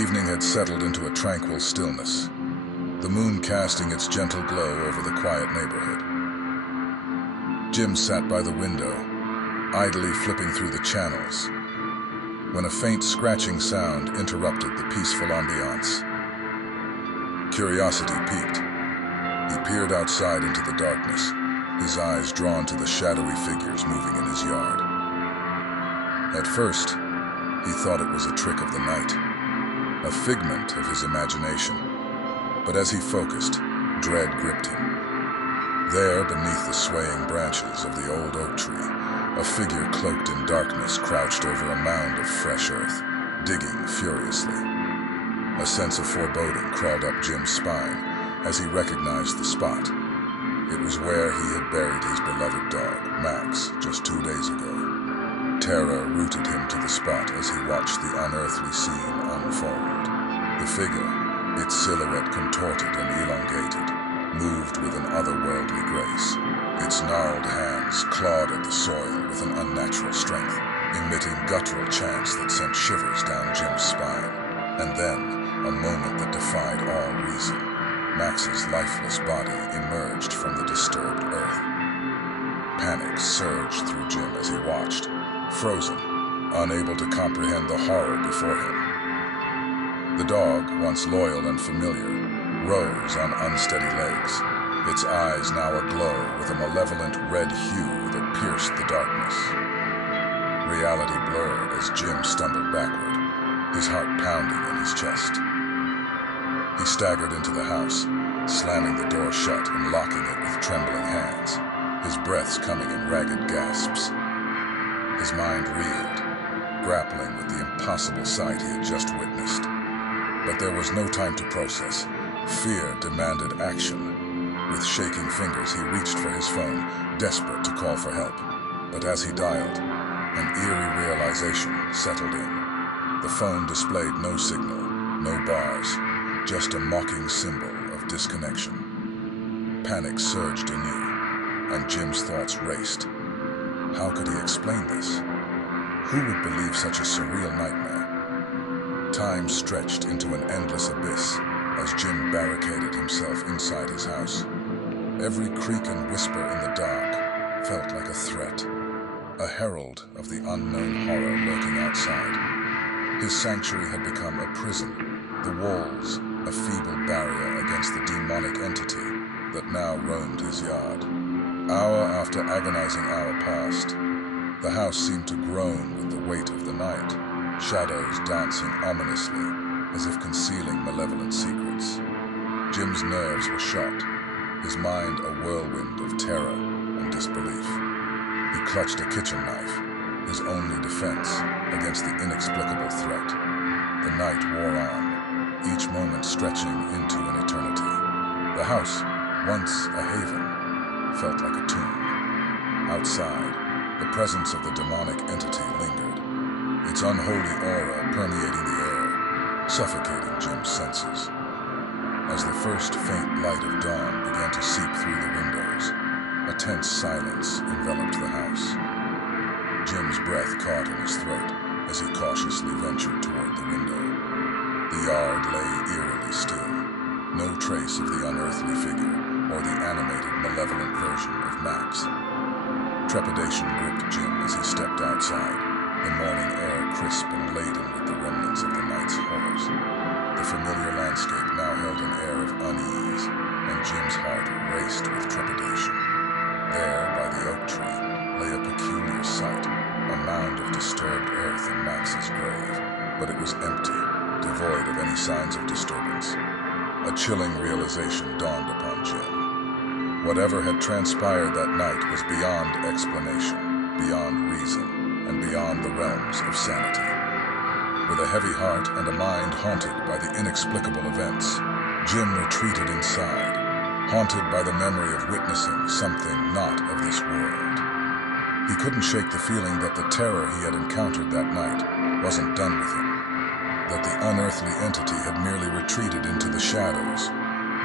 evening had settled into a tranquil stillness, the moon casting its gentle glow over the quiet neighborhood. Jim sat by the window, idly flipping through the channels, when a faint scratching sound interrupted the peaceful ambiance. Curiosity piqued. He peered outside into the darkness, his eyes drawn to the shadowy figures moving in his yard. At first, he thought it was a trick of the night, a figment of his imagination. But as he focused, dread gripped him. There, beneath the swaying branches of the old oak tree, a figure cloaked in darkness crouched over a mound of fresh earth, digging furiously. A sense of foreboding crawled up Jim's spine as he recognized the spot. It was where he had buried his beloved dog, Max, just 2 days ago. Terror rooted him to the spot as he watched the unearthly scene unfold. The figure, its silhouette contorted and elongated, moved with an otherworldly grace. Its gnarled hands clawed at the soil with an unnatural strength, emitting guttural chants that sent shivers down Jim's spine. And then, a moment that defied all reason. Max's lifeless body emerged from the disturbed earth. Panic surged through Jim as he watched, frozen, unable to comprehend the horror before him. The dog, once loyal and familiar, rose on unsteady legs, its eyes now aglow with a malevolent red hue that pierced the darkness. Reality blurred as Jim stumbled backward, his heart pounding in his chest. He staggered into the house, slamming the door shut and locking it with trembling hands, his breaths coming in ragged gasps. His mind reeled, grappling with the impossible sight he had just witnessed. But there was no time to process. Fear demanded action. With shaking fingers, he reached for his phone, desperate to call for help. But as he dialed, an eerie realization settled in. The phone displayed no signal, no bars, just a mocking symbol of disconnection. Panic surged anew, and Jim's thoughts raced. How could he explain this? Who would believe such a surreal nightmare? Time stretched into an endless abyss as Jim barricaded himself inside his house. Every creak and whisper in the dark felt like a threat, a herald of the unknown horror lurking outside. His sanctuary had become a prison, the walls a feeble barrier against the demonic entity that now roamed his yard. Hour after agonizing hour passed, the house seemed to groan with the weight of the night, shadows dancing ominously as if concealing malevolent secrets. Jim's nerves were shot, his mind a whirlwind of terror and disbelief. He clutched a kitchen knife, his only defense against the inexplicable threat. The night wore on, each moment stretching into an eternity. The house, once a haven, felt like a tomb. Outside, the presence of the demonic entity lingered, its unholy aura permeating the air, suffocating Jim's senses. As the first faint light of dawn began to seep through the windows, a tense silence enveloped the house. Jim's breath caught in his throat as he cautiously ventured toward the window. The yard lay eerily still, no trace of the unearthly figure or the animated, malevolent version of Max. Trepidation gripped Jim as he stepped outside, the morning air crisp and laden with the remnants of the night's horrors. The familiar landscape now held an air of unease, and Jim's heart raced with trepidation. There, by the oak tree, lay a peculiar sight, a mound of disturbed earth in Max's grave, but it was empty, devoid of any signs of disturbance. A chilling realization dawned upon Jim. Whatever had transpired that night was beyond explanation, beyond reason, and beyond the realms of sanity. With a heavy heart and a mind haunted by the inexplicable events, Jim retreated inside, haunted by the memory of witnessing something not of this world. He couldn't shake the feeling that the terror he had encountered that night wasn't done with him, that the unearthly entity had merely retreated into the shadows,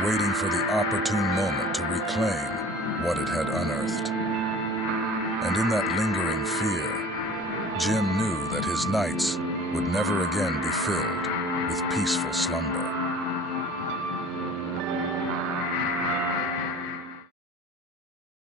waiting for the opportune moment to reclaim what it had unearthed. And in that lingering fear, Jim knew that his nights would never again be filled with peaceful slumber.